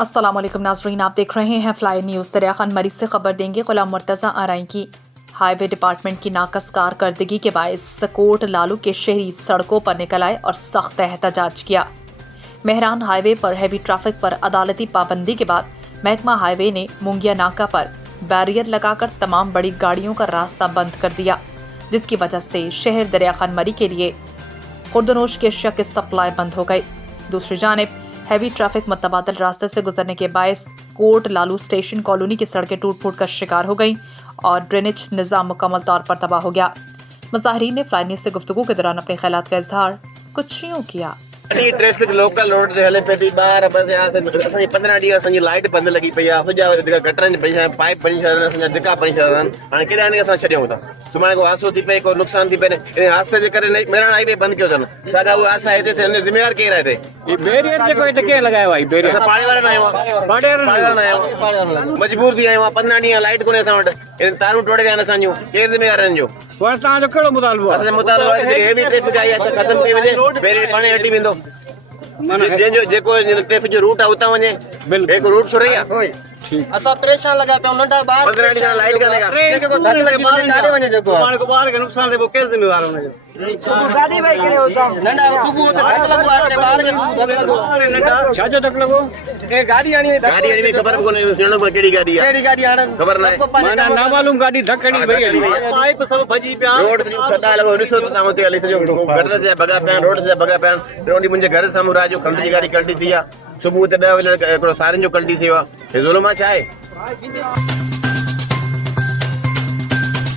अस्सलाम वालेकुम नाज़रीन, आप देख रहे हैं फ्लाई न्यूज़। दरिया खान मरी से खबर देंगे गुलाम मुर्तज़ा आरई की। हाईवे डिपार्टमेंट की नाकस कारकर्दगी के बायस सकोट लालू के शहरी सड़कों पर निकल आए और सख्त एहतजाज किया। मेहरान हाईवे पर हैवी ट्रैफिक पर अदालती पाबंदी के बाद महकमा हाईवे ने मुंगिया नाका पर बैरियर लगाकर तमाम बड़ी गाड़ियों का रास्ता बंद कर दिया, जिसकी वजह से शहर दरिया खान मरी के लिए खुर्दनोश की अशिया की सप्लाई बंद हो गई। दूसरी जानिब हैवी ट्रैफिक मुतबादिल रास्ते से गुजरने के बायस कोट लालू स्टेशन कॉलोनी की सड़कें टूट फूट का शिकार हो गई और ड्रेनेज निज़ाम मुकम्मल तौर पर तबाह हो गया। मुज़ाहिरीन ने फ्लाई न्यूज़ से गुफ्तगू के दौरान अपने ख्यालात का इजहार कुछ यूं किया। ट्रैफिक लोकल रोड से हले पे बार बस असांजी 15 ॾींहं असांजी लाइट बंद लगी पई आहे। सॼा गटरनि पई पाइप बणी छॾनि, असांजा धिका बणी छॾनि। हाणे केॾा ॾींहं असां छॾियूं था, सुभाणे को हादसो थी पए, को नुक़सान थी पए। इन हादसे जे करे मेहरान हाईवे बंदि कयो अथनि। साॻा उहे हादसा हिते थियनि, ज़िम्मेवार केरु आहे हिते? बैरियर जेको हिते केरु लॻायो आहे? बैरियर असां पाड़े वारा न आहियूं, पाड़े वारा न आहियूं, मजबूर थी आहियूं। 15 ॾींहं लाइट कोन्हे असां वटि, इन तारूं टोड़े विया आहिनि असांजूं। केरु ज़िम्मेवार आहिनि जो? पर तव्हांजो कहिड़ो मुतालबो आहे? असांजो मुतालबो आहे कि हेवी ट्रैफिक आई आहे त ख़तमु थी वञे, बैरियर पाणे हटी वेंदो। जंहिंजो जेको ट्रैफिक जो रूट आहे उतां वञे, हिकु रूट थोड़ी आहे। असां परेशान लॻा पिया, नंढा ॿार 15 ॾींहं लाइट कान्हे का। जेको धक लॻी वञे काॾे वञे, जेको ॿार खे नुक़सान थिए पोइ केरु ज़िम्मेवार हुनजो? गाॾी भाई करे नंढा सुबुह उते धक लॻो आहे, ॿार खे धक लॻो। छाजो धक लॻो? ए गाॾी आणी गाॾी हणी ख़बर बि कोन्हे कहिड़ी गाॾी आहे, कहिड़ी गाॾी हाणे ख़बर न आहे। माना नामालूम गाॾी धक हणी वई आहे, पाइप सभु भॼी पिया। रोड ते सदा लॻो ॾिसो त तव्हां हुते हली सॼो गटर ते भॻा पिया, रोड ते भॻा पिया। रोड मुंहिंजे घर साम्हूं रात जो खंड जी गाॾी कल्टी थी आहे। सुबुह ते 10 वजे हिकिड़ो सारियुनि जो कल्टी थियो आहे। हे ज़ुल्म आहे छा आहे?